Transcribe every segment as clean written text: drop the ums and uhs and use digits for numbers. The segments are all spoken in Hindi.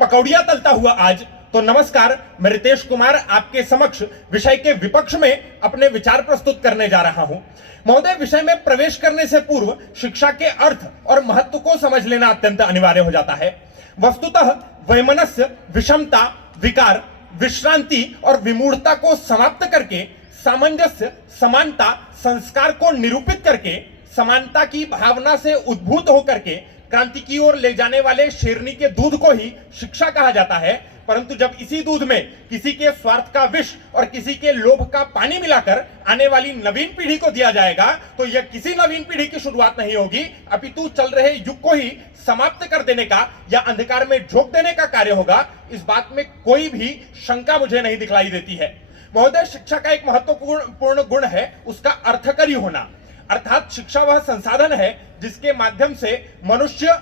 पकौड़िया तलता हुआ आज। तो नमस्कार, मैं रितेश कुमार आपके समक्ष विषय के विपक्ष में अपने विचार प्रस्तुत करने जा रहा हूं। महोदय, विषय में प्रवेश करने से पूर्व शिक्षा के अर्थ और महत्व को समझ लेना अत्यंत अनिवार्य हो जाता है। वस्तुतः वैमनस्य, विषमता, विकार, विश्रांति और विमूढ़ता को समाप्त करके सामंजस्य, समानता, संस्कार को निरूपित करके समानता की भावना से उद्भूत होकर के क्रांति की ओर ले जाने वाले शेरनी के दूध को ही शिक्षा कहा जाता है। परंतु जब इसी दूध में किसी के स्वार्थ का विष और किसी के लोभ का पानी मिलाकर आने वाली नवीन पीढ़ी को दिया जाएगा तो यह किसी नवीन पीढ़ी की शुरुआत नहीं होगी, अपितु चल रहे युग को ही समाप्त कर देने का या अंधकार में झोंक देने का कार्य होगा। इस बात में कोई भी शंका मुझे नहीं दिखलाई देती है। महोदय, शिक्षा का एक महत्वपूर्ण गुण है उसका अर्थकरी होना। अर्थात शिक्षा वह संसाधन है जिसके माध्यम से मनुष्य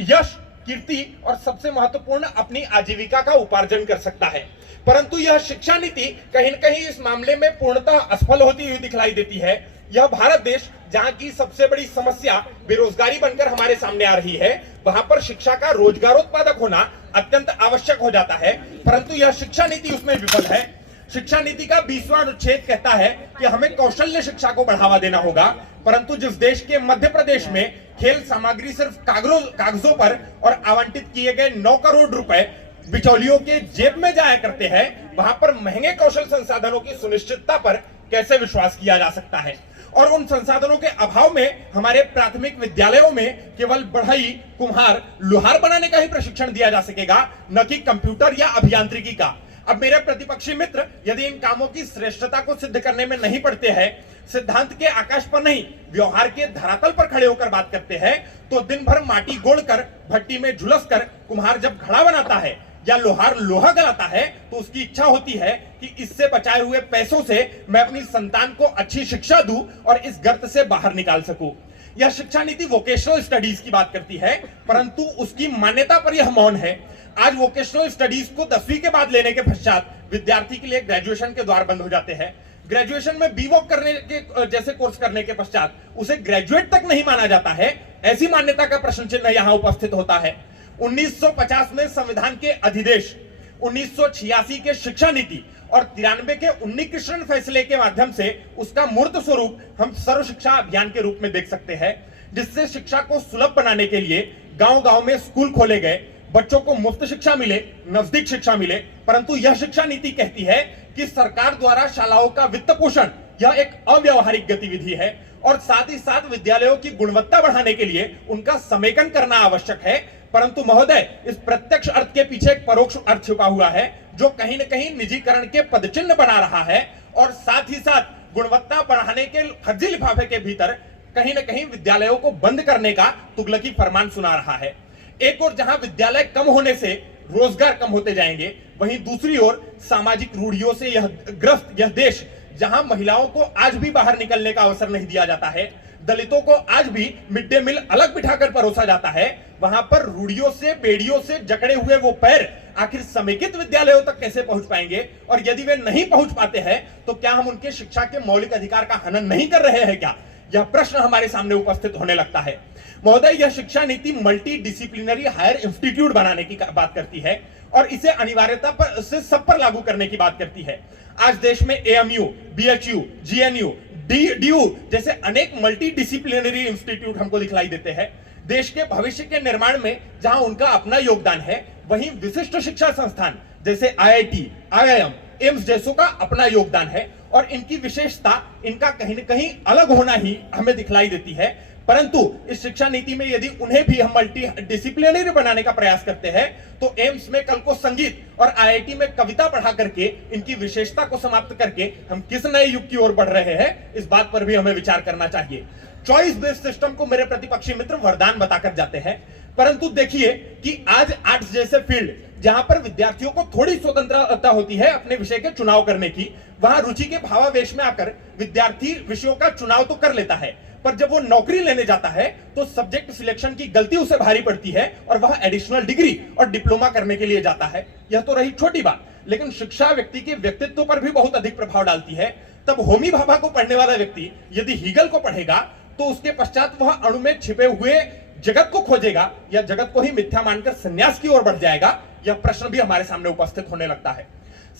यश, कीर्ति और सबसे महत्वपूर्ण अपनी आजीविका का उपार्जन कर सकता है। परंतु यह शिक्षा नीति कहीं न कहीं इस मामले में पूर्णतः असफल होती हुई दिखलाई देती है। यह भारत देश जहां की सबसे बड़ी समस्या बेरोजगारी बनकर हमारे सामने आ रही है, वहां पर शिक्षा का रोजगारोत्पादक होना अत्यंत आवश्यक हो जाता है। परंतु यह शिक्षा नीति उसमें विफल है। शिक्षा नीति का 20वां अनुच्छेद कहता है कि हमें कौशल्य शिक्षा को बढ़ावा देना होगा, परंतु जिस देश के मध्य प्रदेश में खेल सामग्री सिर्फ कागजों पर और आवंटित किए गए 9 करोड़ रुपए बिचौलियों के जेब में जाया करते हैं, वहां पर महंगे कौशल संसाधनों की सुनिश्चितता पर कैसे विश्वास किया जा सकता है। और उन संसाधनों के अभाव में हमारे प्राथमिक विद्यालयों में केवल बढ़ई, कुम्हार, लोहार बनाने का ही प्रशिक्षण दिया जा सकेगा, न कि कंप्यूटर या अभियांत्रिकी का। अब मेरे प्रतिपक्षी मित्र यदि इन कामों की श्रेष्ठता को सिद्ध करने में नहीं पड़ते हैं, सिद्धांत के आकाश पर नहीं व्यवहार के धरातल पर खड़े होकर बात करते हैं, तो दिन भर माटी गोड़कर भट्टी में झुलसकर कुम्हार जब घड़ा बनाता है या लोहार लोहा गलाता है तो उसकी इच्छा होती है कि इससे बचाए हुए पैसों से मैं अपनी संतान को अच्छी शिक्षा दूं और इस गर्त से बाहर निकाल सकूं। यह शिक्षा नीति वोकेशनल स्टडीज की बात करती है, परंतु उसकी मान्यता पर यह मौन है। आज वोकेशनल स्टडीज को 10वीं के बाद लेने के पश्चात विद्यार्थी के लिए ग्रेजुएशन के द्वार बंद हो जाते हैं। ग्रेजुएशन में बीवॉक करने के जैसे कोर्स करने के पश्चात उसे ग्रेजुएट तक नहीं माना जाता है। ऐसी मान्यता का प्रश्न चिन्ह यहां उपस्थित होता है। 1950 में संविधान के अधिदेश, 1986 के शिक्षा नीति और 93 के उन्नीकृष्ण फैसले के माध्यम से उसका मूर्त स्वरूप हम सर्व शिक्षा अभियान के रूप में देख सकते हैं, जिससे शिक्षा को सुलभ बनाने के लिए गांव-गांव में स्कूल खोले गए, बच्चों को मुफ्त शिक्षा मिले, नजदीक शिक्षा मिले। परंतु यह शिक्षा नीति कहती है कि सरकार द्वारा शालाओं का वित्त पोषण यह एक अव्यावहारिक गतिविधि है और साथ ही साथ विद्यालयों की गुणवत्ता बढ़ाने के लिए उनका समेकन करना आवश्यक है। परंतु महोदय, इस प्रत्यक्ष अर्थ के पीछे एक परोक्ष अर्थ छुपा हुआ है जो कहीं न कहीं निजीकरण के पदचिन्ह बना रहा है और साथ ही साथ गुणवत्ता बढ़ाने के फर्जी लिफाफे के भीतर कहीं न कहीं विद्यालयों को बंद करने का तुगलकी फरमान सुना रहा है। एक और जहां विद्यालय कम होने से रोजगार कम होते जाएंगे, वहीं दूसरी ओर सामाजिक रूढ़ियों से यह ग्रस्त यह देश जहां महिलाओं को आज भी बाहर निकलने का अवसर नहीं दिया जाता है, दलितों को आज भी मिड डे मील अलग बिठाकर परोसा जाता है, वहां पर रूढ़ियों से, बेड़ियों से जकड़े हुए वो पैर आखिर समेकित विद्यालयों तक कैसे पहुंच पाएंगे? और यदि वे नहीं पहुंच पाते हैं तो क्या हम उनके शिक्षा के मौलिक अधिकार का हनन नहीं कर रहे हैं क्या? यह प्रश्न हमारे सामने उपस्थित होने लगता है। महोदय, यह शिक्षा नीति मल्टी डिसिप्लिनरी हायर इंस्टीट्यूट बनाने की बात करती है और इसे अनिवार्यता पर से सब पर लागू करने की बात करती है। आज देश में एएमयू, बीएचयू, जीएनयू, डीयू जैसे अनेक मल्टी डिसिप्लिनरी इंस्टीट्यूट हमको दिखलाई देते हैं। देश के भविष्य के निर्माण में जहां उनका अपना योगदान है, वहीं विशिष्ट शिक्षा संस्थान जैसे आईआईटी, आईआईएम, एम्स जैसों का अपना योगदान है और इनकी विशेषता, इनका कहीं न कहीं अलग होना ही हमें दिखलाई देती है। परंतु इस शिक्षा नीति में यदि उन्हें भी हम मल्टी डिसिप्लिनरी बनाने का प्रयास करते हैं तो एम्स में कल को संगीत और आईआईटी में कविता पढ़ा करके इनकी विशेषता को समाप्त करके हम किस नए युग की ओर बढ़ रहे हैं, इस बात पर भी हमें विचार करना चाहिए। चॉइस बेस्ड सिस्टम को मेरे प्रतिपक्षी मित्र वरदान बताकर जाते हैं, परंतु देखिए कि आज आर्ट्स जैसे फील्ड जहां पर विद्यार्थियों को थोड़ी स्वतंत्रता होती है अपने विषय के चुनाव करने की, वहां रुचि के भावावेश में आकर विद्यार्थी विषयों का चुनाव तो कर लेता है, पर जब वो नौकरी लेने जाता है तो सब्जेक्ट सिलेक्शन की गलती उसे भारी पड़ती है और वह एडिशनल डिग्री और डिप्लोमा करने के लिए जाता है। यह तो रही छोटी बात, लेकिन शिक्षा व्यक्ति के व्यक्तित्व पर भी बहुत अधिक प्रभाव डालती है। तब होमी भाभा को पढ़ने वाला व्यक्ति यदि हीगल को पढ़ेगा तो उसके पश्चात वह अणु में छिपे हुए जगत को खोजेगा या जगत को ही मिथ्या मानकर संन्यास की ओर बढ़ जाएगा, यह प्रश्न भी हमारे सामने उपस्थित होने लगता है।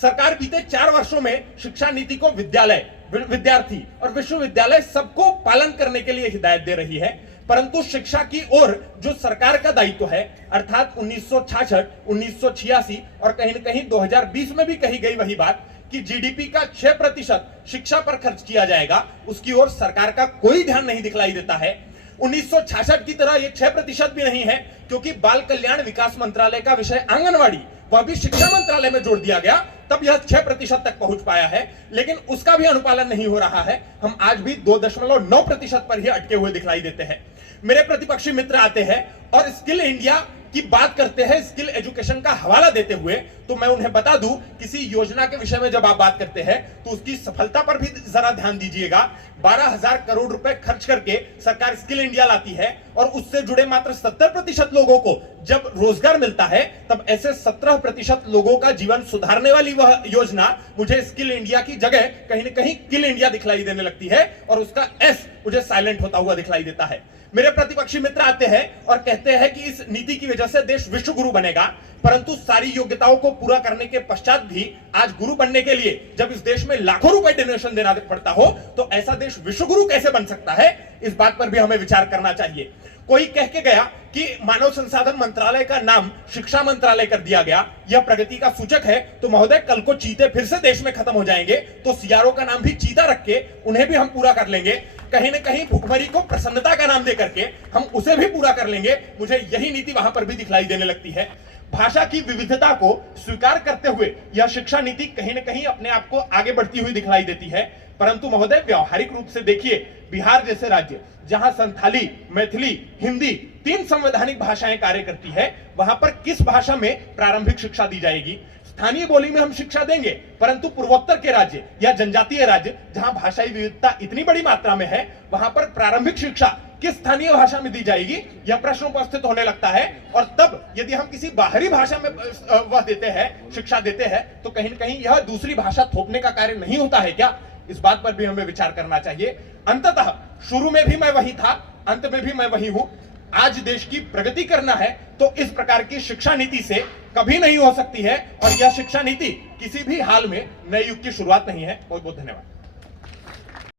सरकार बीते 4 वर्षों में शिक्षा नीति को विद्यालय, विद्यार्थी और विश्वविद्यालय सबको पालन करने के लिए हिदायत दे रही है, परंतु शिक्षा की ओर जो सरकार का दायित्व है, अर्थात 1966, 1986 और कहीं न कहीं 2020 में भी कही गई वही बात कि जीडीपी का 6% शिक्षा पर खर्च किया जाएगा, उसकी ओर सरकार का कोई ध्यान नहीं दिखलाई देता है। 1966 की तरह यह 6% भी नहीं है, क्योंकि बाल कल्याण विकास मंत्रालय का विषय आंगनवाड़ी वह भी शिक्षा मंत्रालय में जोड़ दिया गया, तब यह 6% तक पहुंच पाया है, लेकिन उसका भी अनुपालन नहीं हो रहा है। हम आज भी 2.9% पर ही अटके हुए दिखलाई देते हैं। मेरे प्रतिपक्षी मित्र आते हैं और स्किल इंडिया की बात करते हैं, स्किल एजुकेशन का हवाला देते हुए, तो मैं उन्हें बता दूं, किसी योजना के विषय में जब आप बात करते हैं तो उसकी सफलता पर भी जरा ध्यान दीजिएगा। 12,000 करोड़ रुपए खर्च करके सरकार स्किल इंडिया लाती है और उससे जुड़े मात्र 70% लोगों को जब रोजगार मिलता है, तब ऐसे 17% लोगों का जीवन सुधारने वाली वह योजना मुझे स्किल इंडिया की जगह कहीं न कहीं किल इंडिया दिखलाई देने लगती है और उसका एस मुझे साइलेंट होता हुआ दिखलाई देता है। मेरे प्रतिपक्षी मित्र आते हैं और कहते हैं कि इस नीति की वजह से देश विश्व गुरु बनेगा, परंतु सारी योग्यताओं को पूरा करने के पश्चात भी आज गुरु बनने के लिए जब इस देश में लाखों रुपए डोनेशन देना पड़ता हो, तो ऐसा देश विश्व गुरु कैसे बन सकता है? इस बात पर भी हमें विचार करना चाहिए। कोई कह के गया कि मानव संसाधन मंत्रालय का नाम शिक्षा मंत्रालय कर दिया गया, यह प्रगति का सूचक है, तो महोदय कल को चीते फिर से देश में खत्म हो जाएंगे, तो सीआरओ का नाम भी चीता रख के उन्हें भी हम पूरा कर लेंगे। कहीं ना कहीं भुखमरी को प्रसन्नता का नाम दे करके हम उसे भी पूरा कर लेंगे। मुझे यही नीति वहां पर भी दिखलाई देने लगती है। भाषा की विविधता को स्वीकार करते हुए यह शिक्षा नीति कहीं ना कहीं अपने आप को आगे बढ़ती हुई दिखलाई देती है, परंतु महोदय व्यावहारिक रूप से देखिए, बिहार जैसे राज्य जहां संथाली, मैथिली, हिंदी 3 संवैधानिक भाषाएं कार्य करती है, वहां पर किस भाषा में प्रारंभिक शिक्षा दी जाएगी? स्थानीय बोली में हम शिक्षा देंगे, परंतु पूर्वोत्तर के राज्य या जनजातीय राज्य जहां भाषाई विविधता इतनी बड़ी मात्रा में है, वहां पर प्रारंभिक शिक्षा किस स्थानीय भाषा में दी जाएगी? यह प्रश्न उपस्थित होने लगता है। और तब यदि हम किसी बाहरी भाषा में वह देते हैं, शिक्षा देते हैं, तो कहीं न कहीं यह दूसरी भाषा थोपने का कार्य नहीं होता है क्या? इस बात पर भी हमें विचार करना चाहिए। अंततः शुरू में भी मैं वही था, अंत में भी मैं वही हूं। आज देश की प्रगति करना है तो इस प्रकार की शिक्षा नीति से कभी नहीं हो सकती है, और यह शिक्षा नीति किसी भी हाल में नए युग की शुरुआत नहीं है। बहुत बहुत धन्यवाद।